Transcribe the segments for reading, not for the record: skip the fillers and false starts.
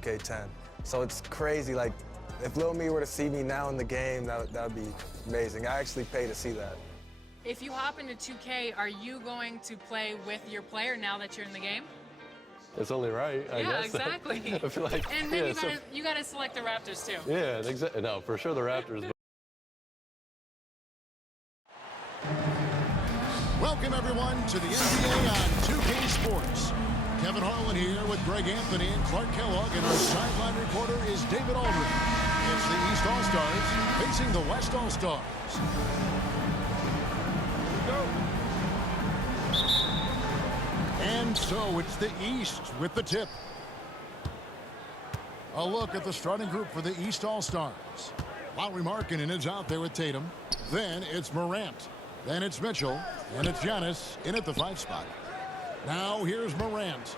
2K10. So it's crazy. Like, if Lil Me were to see me now in the game, that would be amazing. I actually pay to see that. If you hop into 2K, are you going to play with your player now that you're in the game? It's only right, I yeah, guess. exactly. I feel like, and then you gotta select the Raptors too. Yeah, exactly. No, for sure the Raptors. Welcome everyone to the NBA on 2K Sports. Kevin Harlan here with Greg Anthony and Clark Kellogg, and our sideline reporter is David Aldridge. It's the East All-Stars facing the West All-Stars. And so it's the East with the tip. A look at the starting group for the East All-Stars. Lauri Markkanen is out there with Tatum. Then it's Morant. Then it's Mitchell. And it's Giannis in at the 5 spot. Now here's Morant.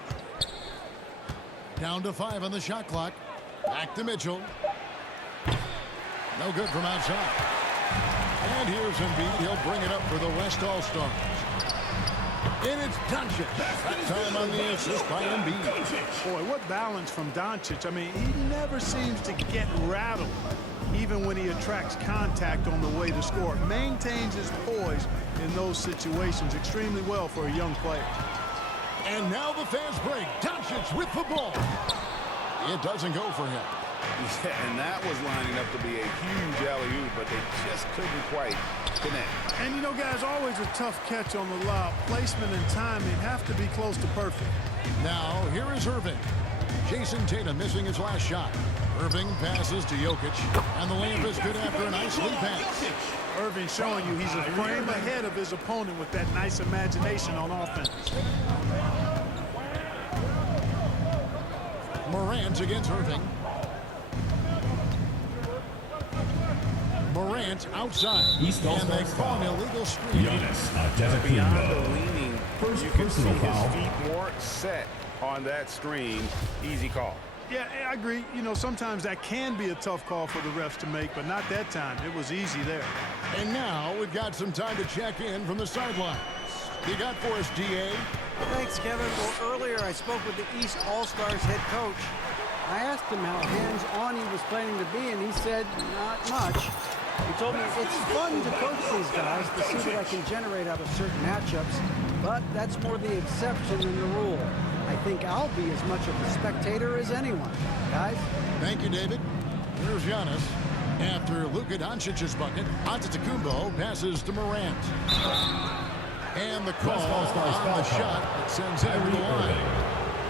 Down to 5 on the shot clock. Back to Mitchell. No good from outside. And here's Embiid. He'll bring it up for the West All-Stars. And it's Doncic. That time on the assist by Embiid. Boy, what balance from Doncic. I mean, he never seems to get rattled, even when he attracts contact on the way to score. Maintains his poise in those situations extremely well for a young player. And now the fast break. Doncic with the ball. It doesn't go for him. Yeah, and that was lining up to be a huge alley-oop, but they just couldn't quite connect. And, you know, guys, always a tough catch on the lob. Placement and timing have to be close to perfect. Now, here is Irving. Jason Tatum missing his last shot. Irving passes to Jokic, and the layup is good after a nice lead pass. Irving showing you he's a frame ahead of his opponent with that nice imagination on offense. Morant against Irving. Morant outside. And they call an illegal screen. Beyond the leaning, you can see his feet more set on that screen. Easy call. Yeah, I agree. You know, sometimes that can be a tough call for the refs to make, but not that time. It was easy there. And now we've got some time to check in from the sidelines. You got for us, DA? Thanks, Kevin. Well, earlier I spoke with the East All-Stars head coach. I asked him how hands-on he was planning to be, and he said not much. He told me it's fun to coach these guys to see what I can generate out of certain matchups, but that's more the exception than the rule. I think I'll be as much of a spectator as anyone. Guys? Thank you, David. Here's Giannis. After Luka Doncic's bucket, Antetokounmpo passes to Morant. And the call on the shot that sends him to the line.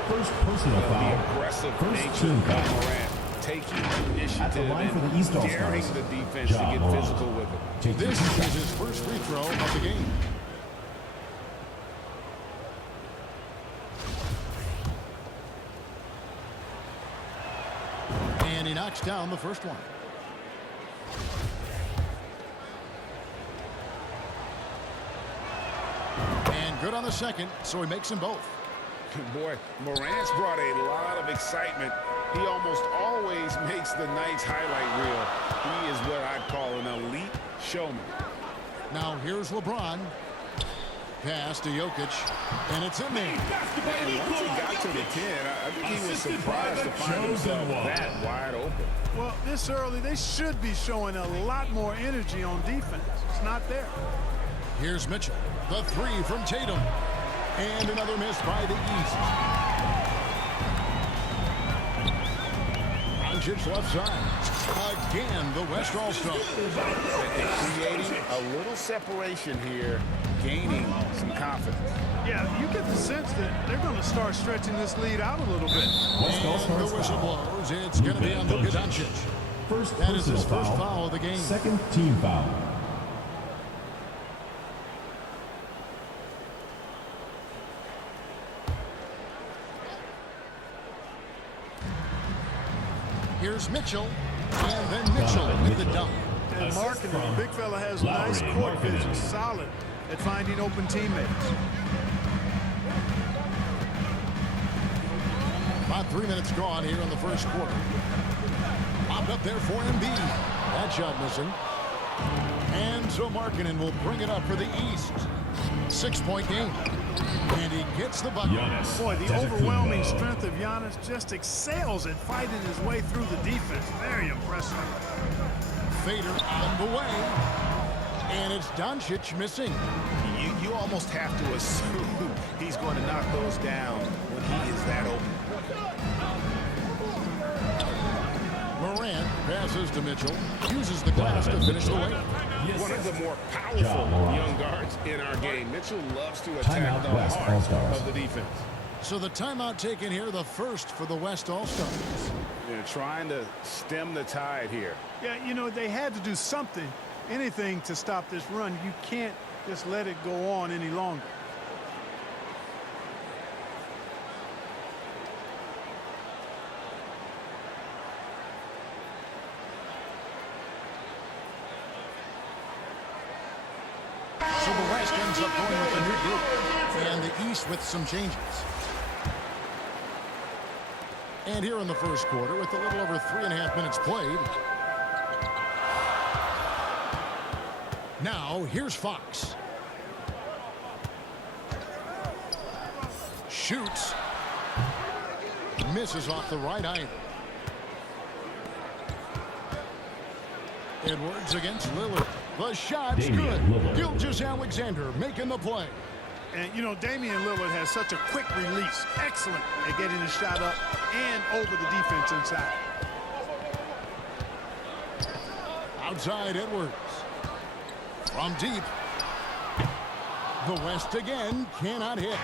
First personal foul. The aggressive First team nature of foul. Morant, taking initiative At the line for the East and All-Stars, daring the defense to get Morant. physical with it. This is his first free throw of the game. And he knocks down the first one. And good on the second, so he makes them both. Boy, Morant's brought a lot of excitement. He almost always makes the night's highlight reel. He is what I'd call an elite showman. Now here's LeBron. Pass to Jokic, and it's in there. And once he got to the 10, I think he was surprised to find himself that wide open. Well, this early, they should be showing a lot more energy on defense. It's not there. Here's Mitchell. The three from Tatum. And another miss by the East. Doncic left side. Again, the West All-Stars. And creating a little separation here, gaining some confidence. Yeah, you get the sense that they're going to start stretching this lead out a little bit. And the whistle blows. It's going to be on Luka Doncic. That is his first foul of the game. Second team foul. Here's Mitchell. And then Mitchell with the dunk. And Markkanen, the big fella, has nice court vision, solid at finding open teammates. About 3 minutes gone here in the first quarter. Popped up there for Embiid. That shot missing. And so Markkanen will bring it up for the East. 6-point game. And he gets hits the bucket. Boy, the overwhelming strength of Giannis just excels at fighting his way through the defense. Very impressive. Fader on the way. And it's Doncic missing. You almost have to assume he's going to knock those down when he is that open. Morant passes to Mitchell. Uses the glass to finish the way. One of the more powerful young guards in our game. Mitchell loves to attack the heart of the defense. So the timeout taken here, the first for the West All-Stars. They're trying to stem the tide here. Yeah, you know, they had to do something, anything to stop this run. You can't just let it go on any longer. So the West ends up going with a new group, and the East with some changes. And here in the first quarter, with a little over 3.5 minutes played. Now, here's Fox. Shoots. Misses off the right eye. Edwards against Lillard. The shot's good. Gilgeous-Alexander making the play. And, you know, Damian Lillard has such a quick release. Excellent at getting his shot up and over the defense inside. Outside Edwards. From deep. The West again cannot hit.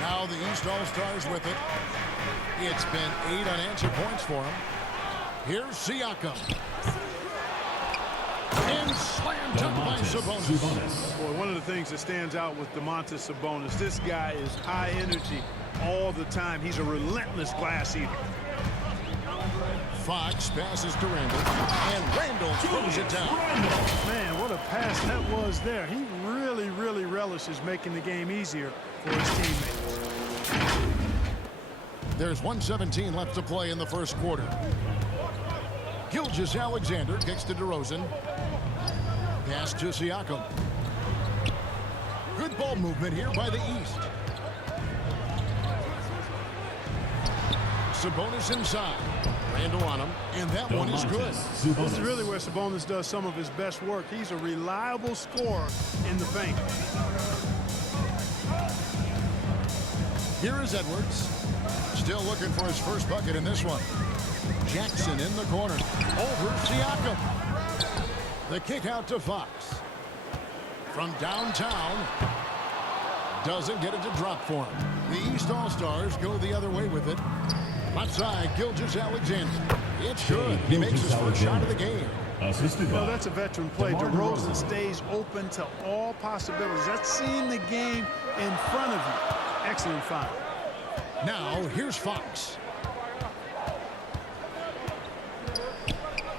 Now the East All-Stars with it. It's been 8 unanswered points for him. Here's Siakam. And slam dunk by Sabonis. Boy, one of the things that stands out with Domantas Sabonis, this guy is high energy all the time. He's a relentless glass eater. Fox passes to Randall, and Randall throws it down. Man, what a pass that was there. He really relishes making the game easier for his teammates. There's 1:17 left to play in the first quarter. Gilgeous-Alexander kicks to DeRozan. Pass to Siakam. Good ball movement here by the East. Sabonis inside. Randall on him, and that one is good. This is really where Sabonis does some of his best work. He's a reliable scorer in the paint. Here is Edwards. Still looking for his first bucket in this one. Jackson in the corner. Over Siakam. The kick out to Fox. From downtown. Doesn't get it to drop for him. The East All-Stars go the other way with it. Outside, Gilgeous-Alexander. It's good. He makes his first shot of the game. Well, that's a veteran play. DeRozan stays open to all possibilities. That's seeing the game in front of you. Excellent foul. Now, here's Fox.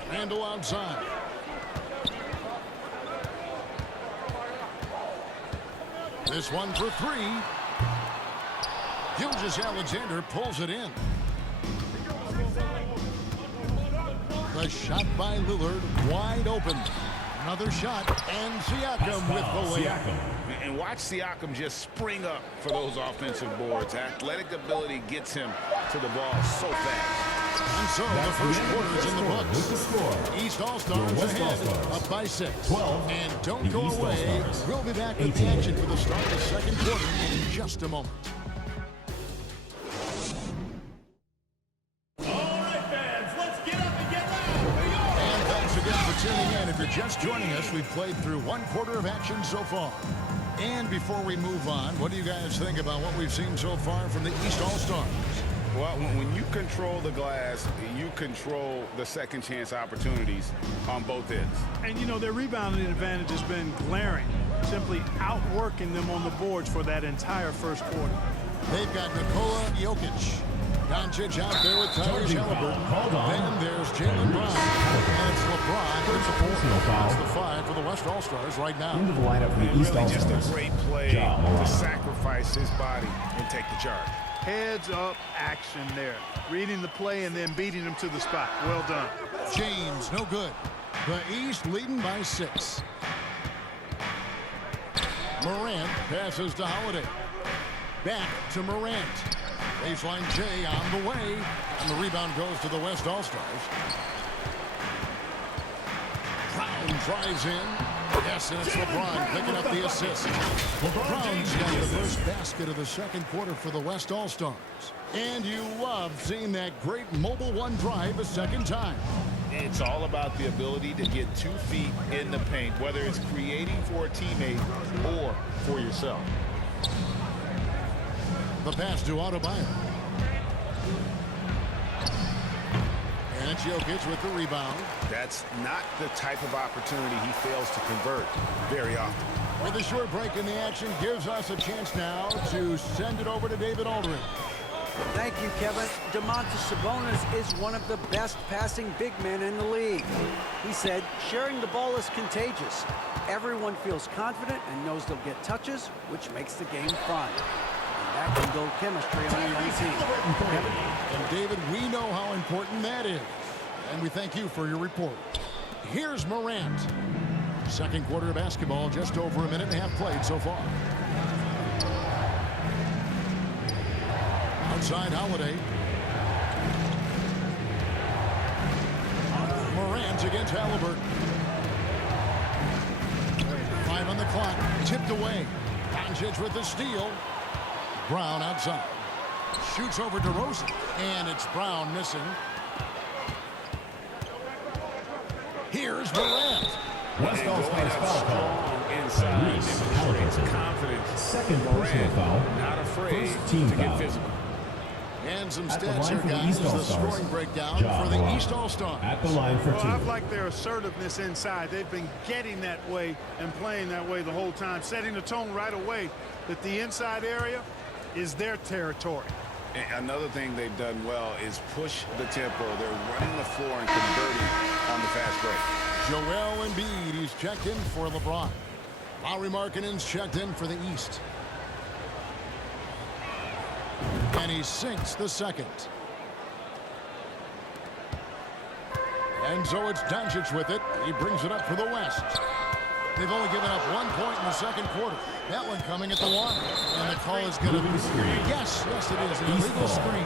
Randall outside. This one for 3. Gilgeous-Alexander pulls it in. The shot by Lillard, wide open. Another shot, and Siakam with the layup. And watch Siakam just spring up for those offensive boards. Athletic ability gets him to the ball so fast. And so the first quarter is in the books. East All-Stars ahead, up by 6. And don't go away. We'll be back with the action for the start of the second quarter in just a moment. Tuning in. If you're just joining us, we've played through 1 quarter of action so far. And before we move on, what do you guys think about what we've seen so far from the East All-Stars? Well, when you control the glass, you control the second chance opportunities on both ends. And, you know, their rebounding advantage has been glaring, simply outworking them on the boards for that entire first quarter. They've got Nikola Jokic. Doncic out there with Tyrese Haliburton. Then there's Jaylen Brown. And it's LeBron. There's a personal foul. That's the 5 for the West All-Stars right now. Into the lineup for the East Really All-Stars. just a great play to sacrifice his body and take the charge. Heads-up action there. Reading the play and then beating him to the spot. Well done. James, no good. The East leading by 6. Morant passes to Holiday. Back to Morant. Baseline J on the way. And the rebound goes to the West All-Stars. Brown drives in. Yes, and it's LeBron picking up the assist. Brown's got the first basket of the second quarter for the West All-Stars. And you love seeing that great mobile one drive a second time. It's all about the ability to get 2 feet in the paint, whether it's creating for a teammate or for yourself. The pass to Adebayo. And it's Jokic with the rebound. That's not the type of opportunity he fails to convert very often. With a short break in the action, gives us a chance now to send it over to David Aldridge. Thank you, Kevin. Domantas Sabonis is one of the best passing big men in the league. He said, sharing the ball is contagious. Everyone feels confident and knows they'll get touches, which makes the game fun. And that can build chemistry on a young team. Kevin? And David, we know how important that is. And we thank you for your report. Here's Morant. Second quarter of basketball, just over a minute and a half played so far. Outside Holiday. Morant against Halliburton. 5 on the clock. Tipped away. Doncic with the steal. Brown outside. Shoots over DeRozan. And it's Brown missing. Here's Morant. West All-Stars foul call. Inside Reese demonstrates Halliburton. confidence. Second personal foul. Not afraid First team to get foul. physical. And some At the stats line here, for the guys, East is the All-Stars, scoring breakdown Ja for the Morant. East All-Stars. At the line for Well, two. I've liked their assertiveness inside. They've been getting that way and playing that way the whole time, setting the tone right away that the inside area is their territory. And another thing they've done well is push the tempo. They're running the floor and converting on the fast break. Joel Embiid, he's checked in for LeBron. Lauri Markkanen's checked in for the East. And he sinks the second. And so it's Doncic with it. He brings it up for the West. They've only given up 1 point in the second quarter. That one coming at the line. And the call is going to be... Yes, it is. An illegal screen.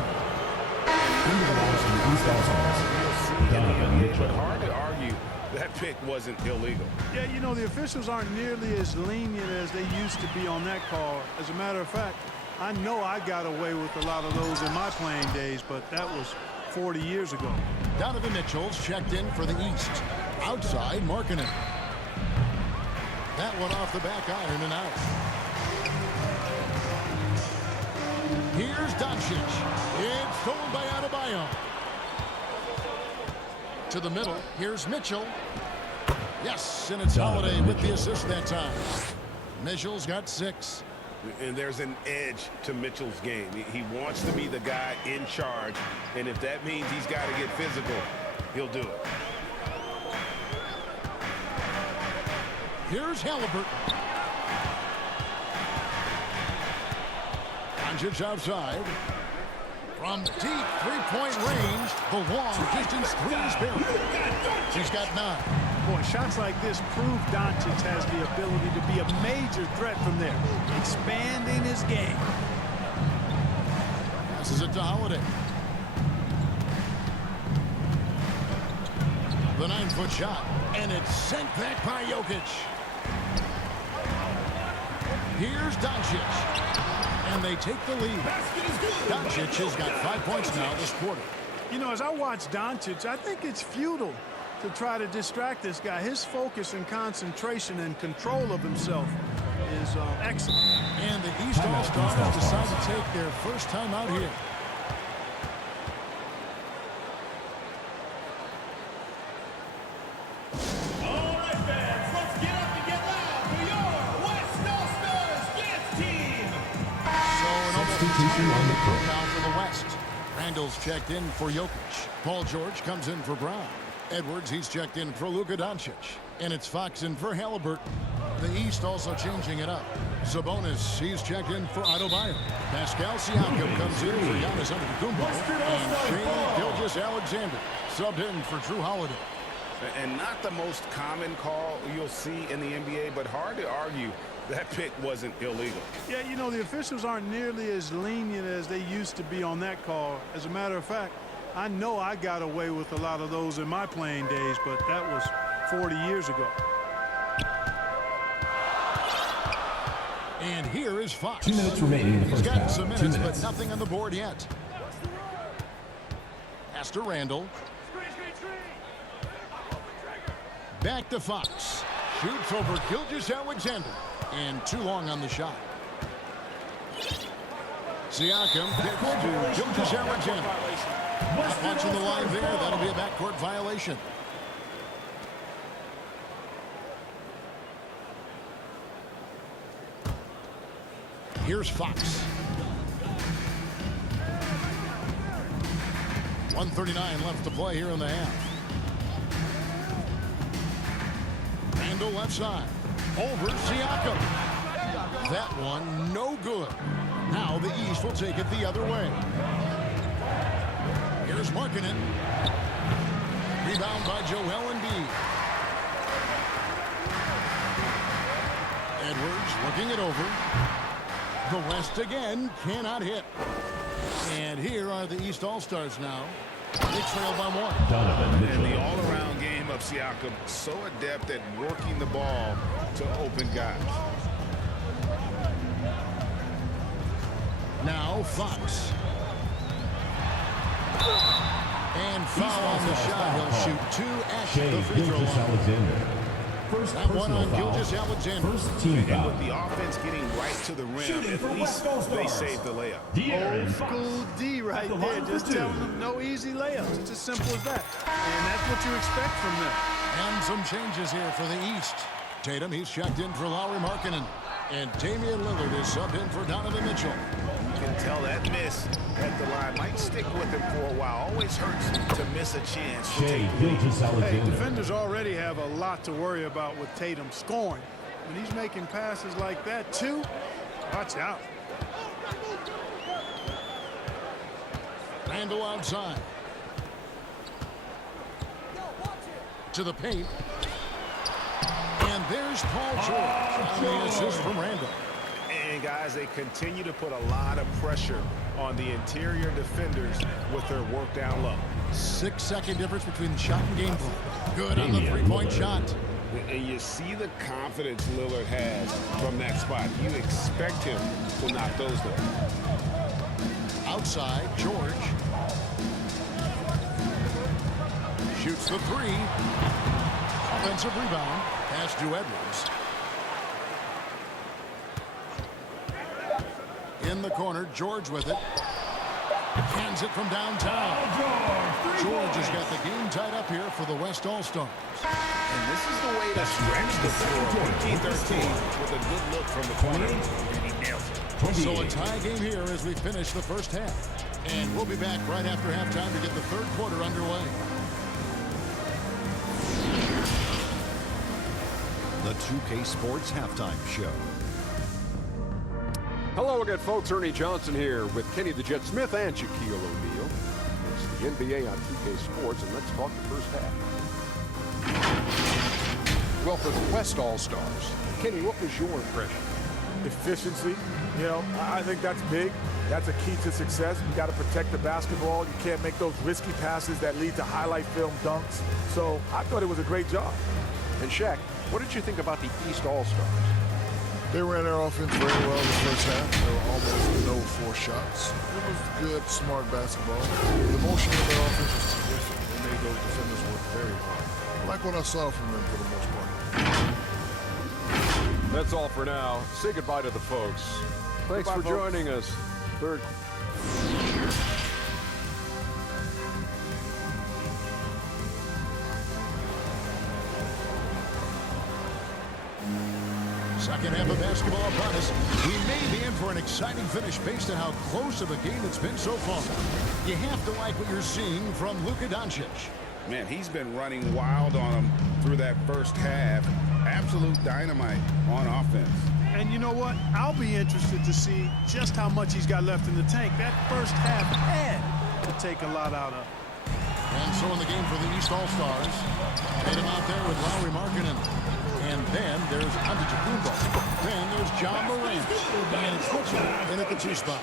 But hard to argue that pick wasn't illegal. Yeah, you know, the officials aren't nearly as lenient as they used to be on that call. As a matter of fact, I know I got away with a lot of those in my playing days, but that was 40 years ago. Donovan Mitchell's checked in for the East. Outside, Markkanen. That one off the back iron and out. Here's Doncic. It's stolen by Adebayo. To the middle. Here's Mitchell. Yes, and it's Holiday with the assist that time. Mitchell's got 6. And there's an edge to Mitchell's game. He wants to be the guy in charge, and if that means he's got to get physical, he'll do it. Here's Halliburton. Doncic outside. From deep three-point range, the long-distance three is buried. He's got 9. Boy, shots like this prove Doncic has the ability to be a major threat from there, expanding his game. Passes it to Holiday. The 9-foot shot, and it's sent back by Jokic. Here's Doncic, and they take the lead. Doncic has got 5 points now this quarter. You know, as I watch Doncic, I think it's futile to try to distract this guy. His focus and concentration and control of himself is excellent. And the East All-Stars decide to take their first time out here. All right, fans, let's get up and get loud for your West All-Stars dance team. So an substitution on the court now for the West. Randall's checked in for Jokic. Paul George comes in for Brown. Edwards, he's checked in for Luka Doncic. And it's Fox in for Halliburton. The East also changing it up. Sabonis, he's checked in for Adebayo. Pascal Siakam comes in for Giannis Antetokounmpo. And Shai Gilgeous-Alexander subbed in for Drew Holiday. And not the most common call you'll see in the NBA, but hard to argue that pick wasn't illegal. Yeah, you know, the officials aren't nearly as lenient as they used to be on that call. As a matter of fact, I know I got away with a lot of those in my playing days, but that was 40 years ago. And here is Fox. 2 minutes remaining in the He's first gotten half. some 2 minutes, minutes. but nothing on the board yet. Pass to Randall. Back to Fox. Shoots over Gilgeous-Alexander. And too long on the shot. Siakam kicks to Gilgeous-Alexander. Not watching the line there. That'll be a backcourt violation. Here's Fox. 1:39 left to play here in the half. Randall left side. Over Siakam. That one no good. Now the East will take it the other way. Here's Markkanen. Rebound by Joel Embiid. Edwards looking it over. The West again cannot hit. And here are the East All-Stars now. They trail by 1. Donovan Mitchell. And the all-around game of Siakam, so adept at working the ball to open guys. Now Fox. And foul on the shot. He'll shoot 2 at Shea the free throw line. Gilgeous-Alexander. First That one personal on foul. Gilgeous-Alexander. First team And foul. with the offense getting right to the rim, at least they saved the layup. De'Aaron Old Fox. school D right At the there, line for just 2. telling them no easy layups. It's as simple as that. And that's what you expect from them. And some changes here for the East. Tatum, he's checked in for Lauri Markkanen. And Damian Lillard is subbed in for Donovan Mitchell. You can tell that miss at the line might stick with him for a while. Always hurts to miss a chance to Shea take the lead. Hey, Gilgeous-Alexander. defenders already have a lot to worry about with Tatum scoring. When he's making passes like that, too, watch out. Randall outside. To the paint. And there's Paul George. And the assist from Randall. And guys, they continue to put a lot of pressure on the interior defenders with their work down low. 6-second difference between the shot and game play. Good on the three-point shot. And you see the confidence Lillard has from that spot. You expect him to knock those down. Outside, George. Shoots the 3. Offensive rebound. Pass to Edwards. In the corner, George with it. Hands it from downtown. George has got the game tied up here for the West All-Stars. And this is the way to stretch the floor. 14-13 with a good look from the corner. And he nails it. So a tie game here as we finish the first half. And we'll be back right after halftime to get the third quarter underway. The 2K Sports Halftime Show. Hello again, folks. Ernie Johnson here with Kenny the Jet Smith and Shaquille O'Neal. It's the NBA on 2K Sports, and let's talk the first half. Well, for the West All-Stars, Kenny, what was your impression? Efficiency, I think that's big. That's a key to success. You got to protect the basketball. You can't make those risky passes that lead to highlight film dunks. So I thought it was a great job. And Shaq, what did you think about the East All-Stars? They ran their offense very well in the first half. There were almost no forced shots. It was good, smart basketball. The motion of their offense was terrific. They made those defenders work very hard. I like what I saw from them for the most part. That's all for now. Say goodbye to the folks. Thanks for joining us. Third. Second half of basketball upon us. We may be in for an exciting finish based on how close of a game it's been so far. You have to like what you're seeing from Luka Doncic. Man, he's been running wild on him through that first half. Absolute dynamite on offense. And you know what? I'll be interested to see just how much he's got left in the tank. That first half had to take a lot out of. And so in the game for the East All-Stars, Tatum out there with Lauri Markkanen. And then there's Antetokounmpo. Then there's John Morant. And it's Mitchell in at the 2 spot.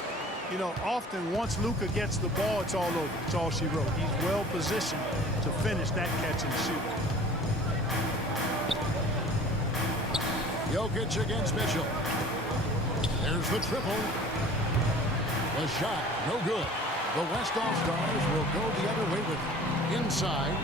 You know, often once Luka gets the ball, it's all over. It's all she wrote. He's well positioned to finish that catch and shoot. Jokic against Mitchell. There's the triple. The shot, no good. The West All-Stars will go the other way with it. Inside.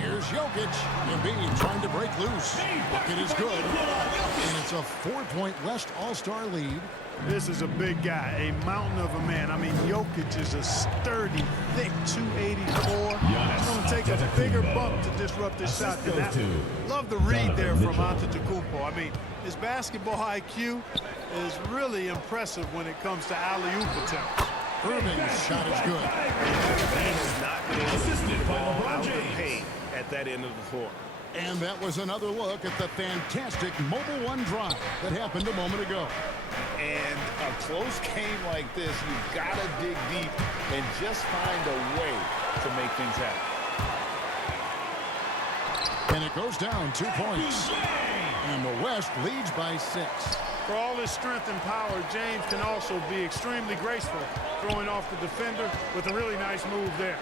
Here's Jokic. Embiid trying to break loose. Bucket is good. And it's a 4-point West All-Star lead. This is a big guy, a mountain of a man. I mean, Jokic is a sturdy, thick 284. It's going to take a bigger bump to disrupt this shot than that. Love the read there from Antetokounmpo. I mean, his basketball IQ is really impressive when it comes to alley-oop attempts. Irving's shot is good. He has not been able to get the ball out of the paint at that end of the floor. And that was another look at the fantastic Mobile One drive that happened a moment ago. And a close game like this, you've got to dig deep and just find a way to make things happen. And it goes down 2 points. And the West leads by 6. For all his strength and power, James can also be extremely graceful, throwing off the defender with a really nice move there.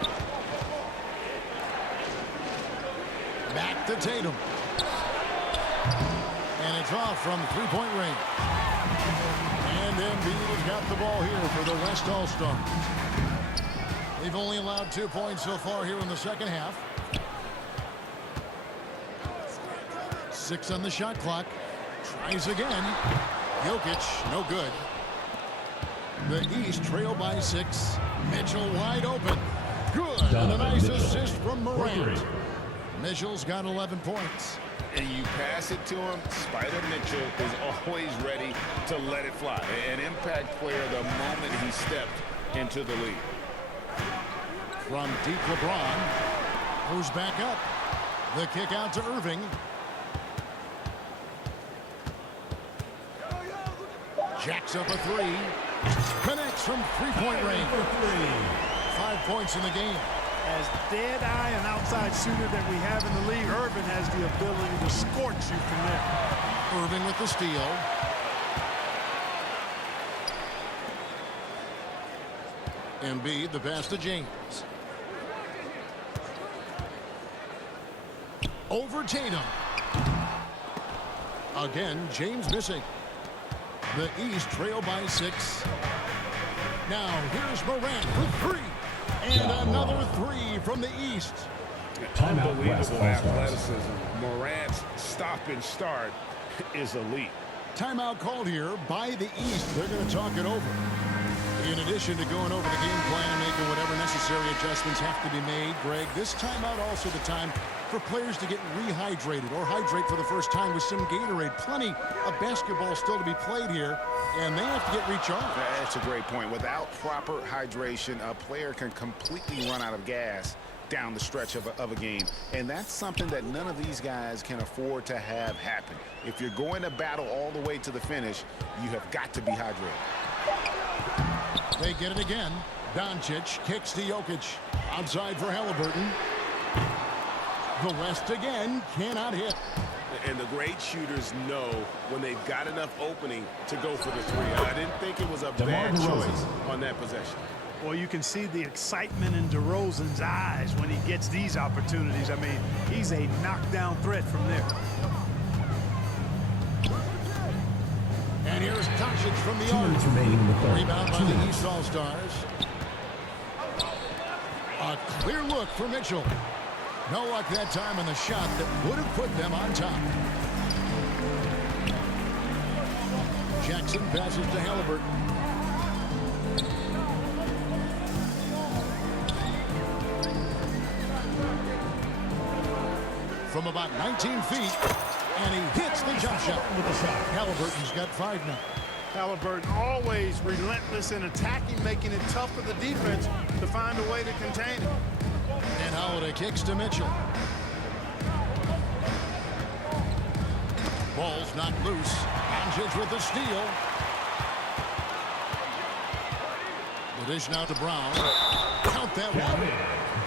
Back to Tatum. And it's off from 3-point range. And Embiid has got the ball here for the West All-Stars. They've only allowed 2 points so far here in the second half. 6 on the shot clock. Tries again. Jokic, no good. The East trail by 6. Mitchell wide open. Good. And a nice assist from Morant. Mitchell's got 11 points. And you pass it to him, Spider Mitchell is always ready to let it fly. An impact player the moment he stepped into the league. From deep, LeBron goes back up. The kick out to Irving. Jacks up a 3. Connects from 3-point range. 5 points in the game. As dead-eye and outside shooter that we have in the league, Irving has the ability to scorch you from there. Irving with the steal. Embiid, the pass to James. Over Tatum. Again, James missing. The East trail by 6. Now, here's Morant for 3. And another 3 from the East. Unbelievable athleticism. Morant's stop and start is elite. Timeout called here by the East. They're going to talk it over. In addition to going over the game plan and making whatever necessary adjustments have to be made, Greg, this timeout also the time for players to get rehydrated or hydrate for the first time with some Gatorade. Plenty of basketball still to be played here, and they have to get recharged. That's a great point. Without proper hydration, a player can completely run out of gas down the stretch of a game. And that's something that none of these guys can afford to have happen. If you're going to battle all the way to the finish, you have got to be hydrated. They get it again. Doncic kicks to Jokic. Outside for Halliburton. The West again cannot hit. And the great shooters know when they've got enough opening to go for the 3. I didn't think it was a bad choice on that possession. Well, you can see the excitement in DeRozan's eyes when he gets these opportunities. I mean, he's a knockdown threat from there. And here's Doncic from the arc. Rebound by the East All-Stars. A clear look for Mitchell. No luck that time on the shot that would have put them on top. Jackson passes to Halliburton. From about 19 feet, and he hits the jump shot. Halliburton's got 5 now. Halliburton always relentless in attacking, making it tough for the defense to find a way to contain him. And Holiday kicks to Mitchell. Ball's not loose. Doncic with the steal. The dish now to Brown. Count that one.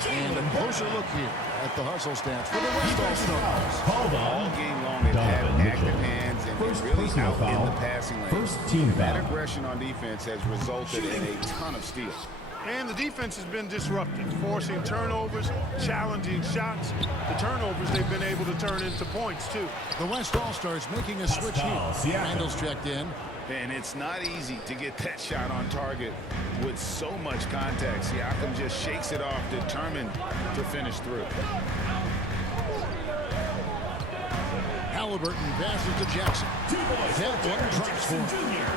And a closer look here at the hustle stats for the West All-Stars. All game long, they've had active hands and really out in the passing lane. First team That foul. aggression on defense has resulted in a ton of steals. And the defense has been disruptive, forcing turnovers, challenging shots. The turnovers they've been able to turn into points, too. The West All-Stars making a switch here. Randall's checked in. And it's not easy to get that shot on target with so much contact. Siakam just shakes it off, determined to finish through. Halliburton passes to Jackson. That one drops for him.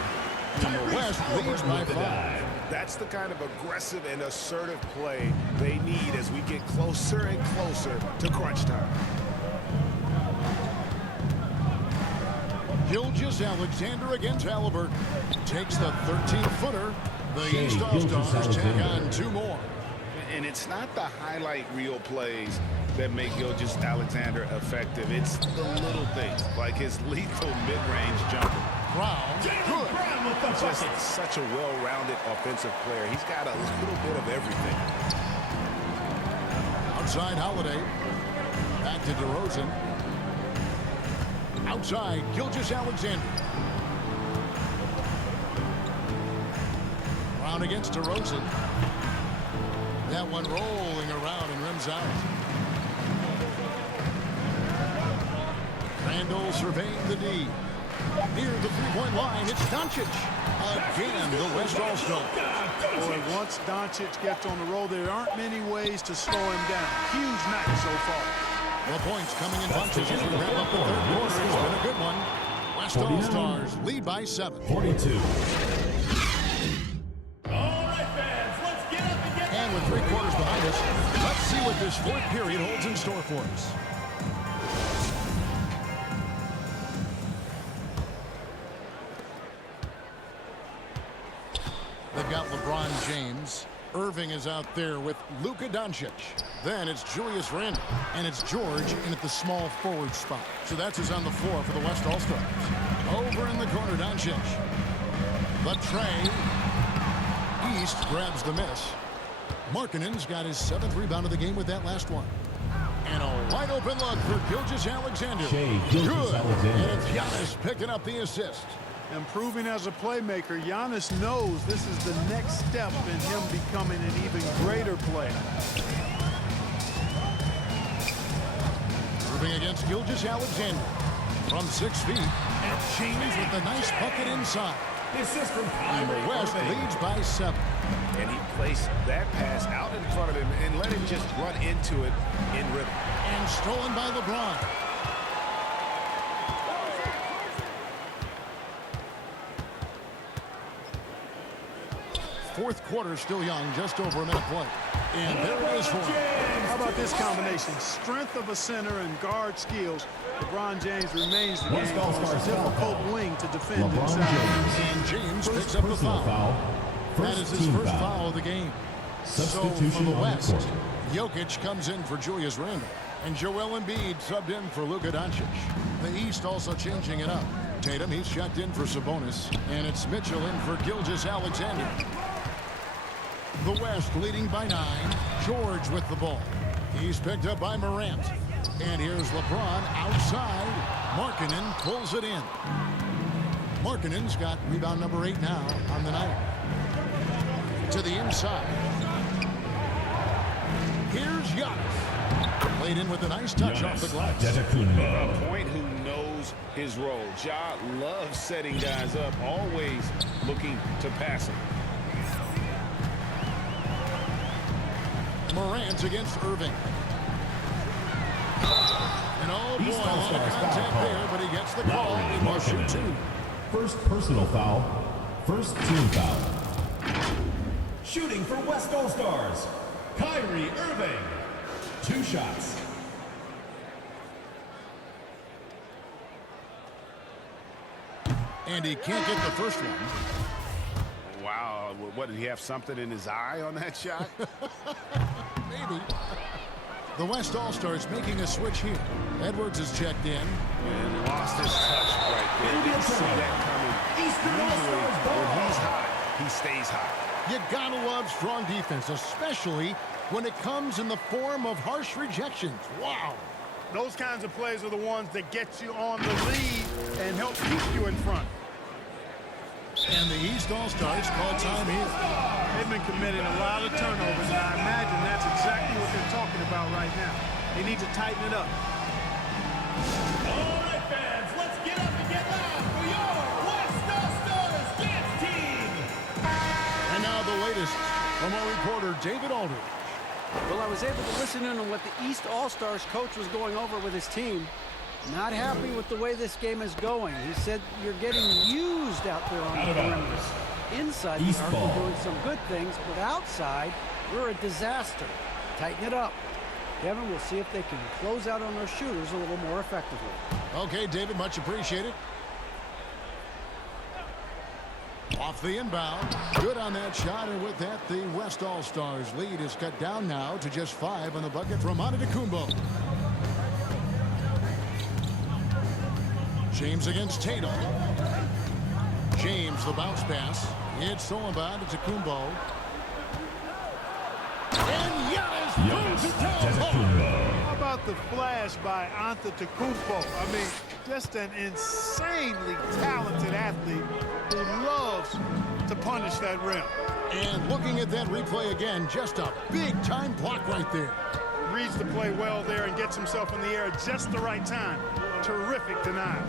And the West leads by 5. That's the kind of aggressive and assertive play they need as we get closer and closer to crunch time. Gilgeous-Alexander against Halliburton. Takes the 13-footer. The East All-Stars tag on 2 more. And it's not the highlight reel plays that make Gilgeous-Alexander effective. It's the little things, like his lethal mid-range jumper. Brown, good. Just such a well-rounded offensive player. He's got a little bit of everything. Outside Holiday. Back to DeRozan. Outside, Gilgeous-Alexander. Brown against DeRozan. That one rolling around and rims out. Randall surveying the D. Near the three-point line, it's Doncic. Again, the West All-Star. Boy, once Doncic gets on the roll, there aren't many ways to slow him down. Huge night so far. The points coming in bunches as we wrap up the third quarter. It's been a good one. West All-Stars lead by 7. 42. And with 3 quarters behind us, let's see what this fourth period holds in store for us. They've got LeBron James. Irving is out there with Luka Doncic. Then it's Julius Randle. And it's George in at the small forward spot. So that's who's on the floor for the West All-Stars. Over in the corner, Doncic. The tray. East grabs the miss. Markkanen's got his 7th rebound of the game with that last one. And a wide open look for Gilgeous-Alexander. Good. And it's Giannis picking up the assist. Improving as a playmaker, Giannis knows this is the next step in him becoming an even greater player. Irving against Gilgeous-Alexander. From 6 feet. And James with a nice bucket inside. And the West leads by 7. And he placed that pass out in front of him and let him just run into it in rhythm. And stolen by LeBron. Fourth quarter still young, just over a minute play. And there it is for him. How about this combination? Strength of a center and guard skills. LeBron James remains the game's most difficult wing to defend himself. And James picks up the foul. That is his first foul of the game. So for the West, Jokic comes in for Julius Randle. And Joel Embiid subbed in for Luka Doncic. The East also changing it up. Tatum, he's checked in for Sabonis. And it's Mitchell in for Gilgeous-Alexander. The West leading by 9. George with the ball. He's picked up by Morant. And here's LeBron outside. Markkanen pulls it in. Markkanen's got rebound number 8 now on the night. To the inside. Here's Giannis. Played in with a nice touch off the glass. A point who knows his role. Ja loves setting guys up, always looking to pass him. Morant against Irving. And oh boy, a lot of contact there, but he gets the call. He must shoot 2. First personal foul. First team foul. Shooting for West All-Stars, Kyrie Irving. 2 shots. And he can't get the first one. Wow, what, did he have something in his eye on that shot? Maybe. The West All-Stars making a switch here. Edwards is checked in. And lost his touch right there. Didn't see that coming. Usually, when he's hot, he stays hot. You gotta love strong defense, especially when it comes in the form of harsh rejections. Wow. Those kinds of plays are the ones that get you on the lead and help keep you in front. And the East All-Stars call time here. They've been committing a lot of turnovers, and I imagine that's exactly what they're talking about right now. They need to tighten it up. All right, fans, let's get up and get loud for your West All-Stars dance team. And now the latest from our reporter, David Aldridge. Well, I was able to listen in on what the East All-Stars coach was going over with his team. Not happy with the way this game is going. He said you're getting used out there on the perimeter. Inside the arc, we're doing some good things, but outside, we're a disaster. Tighten it up. Kevin, we'll see if they can close out on their shooters a little more effectively. Okay, David, much appreciated. Off the inbound. Good on that shot, and with that, the West All-Stars lead is cut down now to just 5 on the bucket from Antetokounmpo. James against Tatum. James, the bounce pass. It's Solomon to Antetokounmpo. And Giannis throws it down. How about the flash by Antetokounmpo? I mean, just an insanely talented athlete who loves to punish that rim. And looking at that replay again, just a big-time block right there. Reads the play well there and gets himself in the air at just the right time. Terrific denial.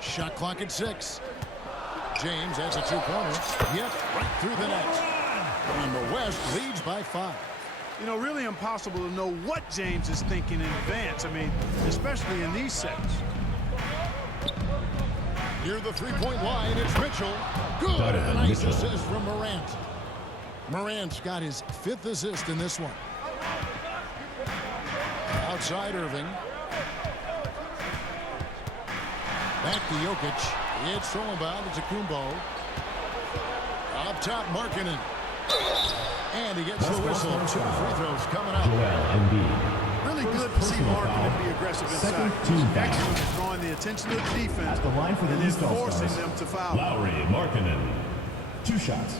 Shot clock at 6. James has a two-pointer. Yep, right through the net. And the West leads by 5. You know, really impossible to know what James is thinking in advance. I mean, especially in these sets. Near the three-point line, it's Mitchell. Good. A nice assist from Morant. Morant's got his 5th assist in this one. Outside Irving. Back to Jokic. It's Solomon to Antetokounmpo. Up top, Markkanen. And he gets the whistle. 2 free throws coming up. Really good to see Markkanen be aggressive inside. Excellent at drawing the attention of the defense the line for the and then East All-Stars. forcing them to foul. Lowry Markkanen. 2 shots.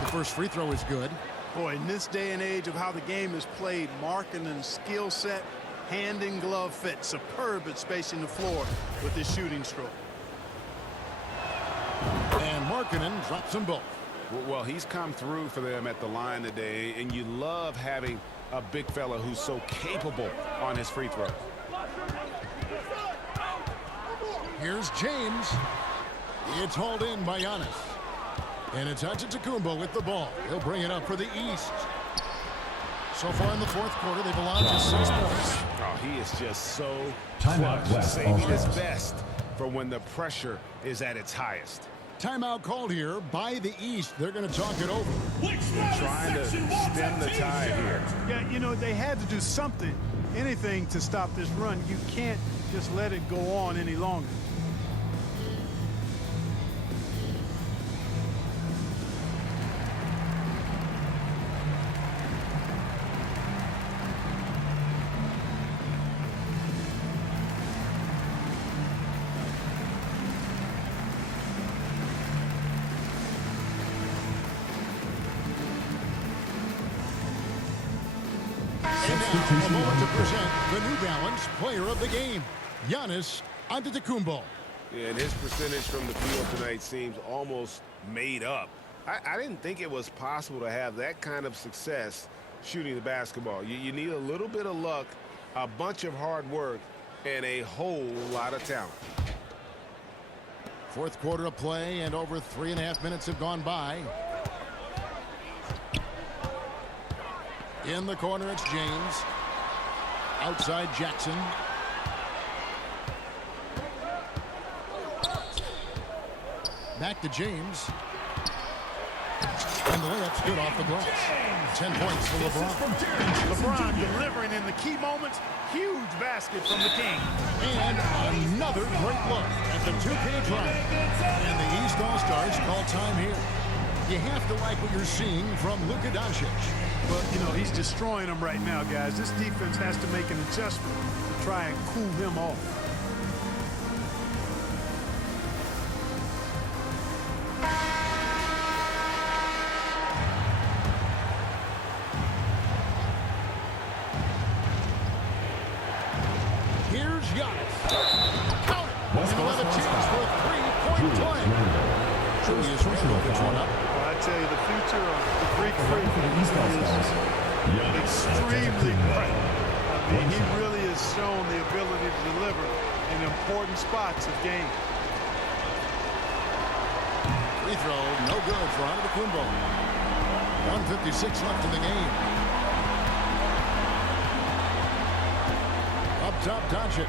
The first free throw is good. Boy, in this day and age of how the game is played, Markkanen's skill set, hand and glove fit, superb at spacing the floor with his shooting stroke. And Markkanen drops them both. Well, he's come through for them at the line today, and you love having a big fella who's so capable on his free throws. Here's James. It's hauled in by Giannis. And it's Antetokounmpo with the ball. He'll bring it up for the East. So far in the 4th quarter, they've allowed just 6 points. Oh, he is just so Timeout clutch, West saving his All-Stars. best for when the pressure is at its highest. Timeout called here by the East. They're going to talk it over. Trying to stem the tide here. Yeah, you know, they had to do something, anything to stop this run. You can't just let it go on any longer. And now, a moment to present the New Balance Player of the Game, Giannis Antetokounmpo. Yeah, and his percentage from the field tonight seems almost made up. I didn't think it was possible to have that kind of success shooting the basketball. You need a little bit of luck, a bunch of hard work, and a whole lot of talent. 4th quarter of play, and over 3.5 minutes have gone by. In the corner, it's James. Outside, Jackson. Back to James. And the layup's good off the glass. 10 points for LeBron. LeBron delivering in the key moments. Huge basket from the King. And another great look at the 2K drive. And the East All-Stars call time here. You have to like what you're seeing from Luka Doncic. But, you know, he's destroying them right now, guys. This defense has to make an adjustment to try and cool him off. Here's Giannis. Count it. He'll have a chance for a three-point play. Julius Randle gets one up. Well, I tell you, the future of the Greek Freak is extremely bright. I mean, he really has shown the ability to deliver in important spots of game. Free throw, no good for Antetokounmpo. 1:56 left in the game. Up top, Doncic.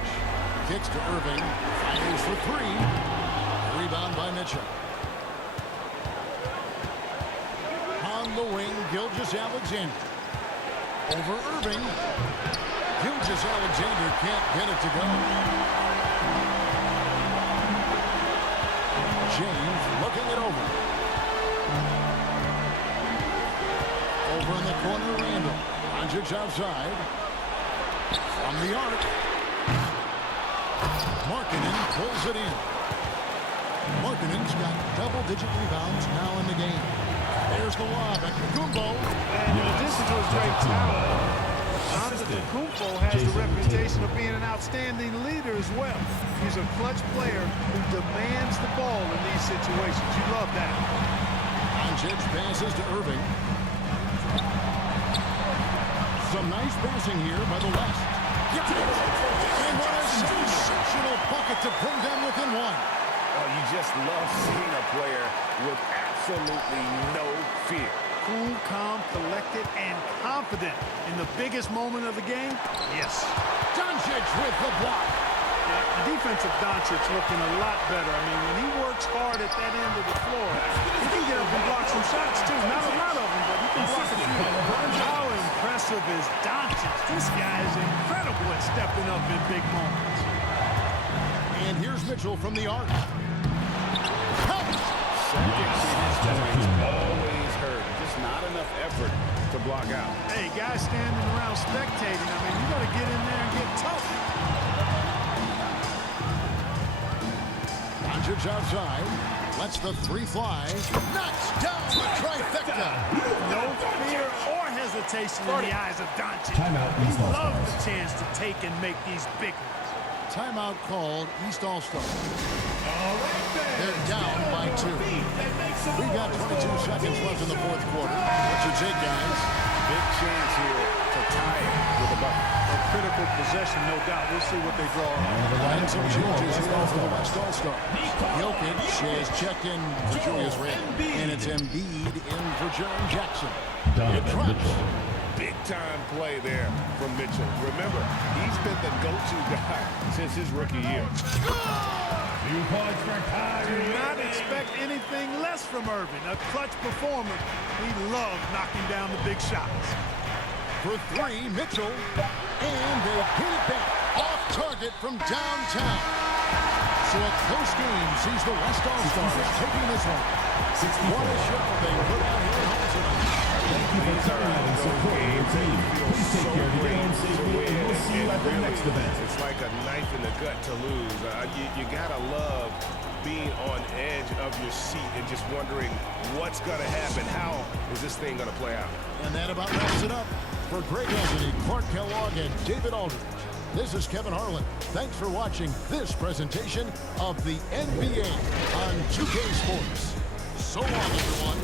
Kicks to Irving. Fires for three. Rebound by Mitchell. On the wing, Gilgeous-Alexander. Over Irving. Gilgeous-Alexander can't get it to go. James looking it over. Over in the corner, Randle. Doncic outside. From the arc. Markkanen pulls it in. Markkanen's got double-digit rebounds now in the game. There's the lob at Kumbo. And in addition to his great talent, Antetokounmpo has the reputation of being an outstanding leader as well. He's a clutch player who demands the ball in these situations. You love that. Doncic passes to Irving. Some nice passing here by the West. Yes! And what a sensational bucket to bring them within one. Oh, you just love seeing a player with absolutely no fear. Cool, calm, collected, and confident in the biggest moment of the game. Yes. Doncic with the block. The defensive Doncic looking a lot better. I mean, when he works hard at that end of the floor, he can get up and block some shots, too. Not a lot of them, but he can block a few. How impressive is Doncic? This guy is incredible at stepping up in big moments. And here's Mitchell from the arc. Always hurt. Just not enough effort to block out. Hey, guys standing around spectating, I mean, you got to get in there and get tough. Doncic outside. Lets the three fly. Knocks down the trifecta. No fear or hesitation in the eyes of Doncic. He loves the chance to take and make these big ones. Timeout called, East All-Star. They're down by 2. We've got 22 seconds left in the fourth quarter. What's your take, guys? Big chance here to tie it with a bucket. A critical possession, no doubt. We'll see what they draw. And some changes here for the West All-Star. Jokic has checked in for Julius Randle. And it's Embiid in for Jaren Jackson. It drops. Big-time play there from Mitchell. Remember, he's been the go-to guy since his rookie year. 2 points for Kyrie. Do not expect anything less from Irving. A clutch performer. We love knocking down the big shots. For 3, Mitchell. And they hit it back. Off target from downtown. So a close game sees the West All-Stars taking this one. What a show they put out here at home tonight. Thank you for coming out and supporting your team. Please take care of your game safely, and we'll see you at the next event. It's like a knife in the gut to lose. You gotta love being on edge of your seat and just wondering what's gonna happen. How is this thing gonna play out? And that about wraps it up. For Greg Anthony, Clark Kellogg, and David Aldridge, this is Kevin Harlan. Thanks for watching this presentation of the NBA on 2K Sports. So long, everyone.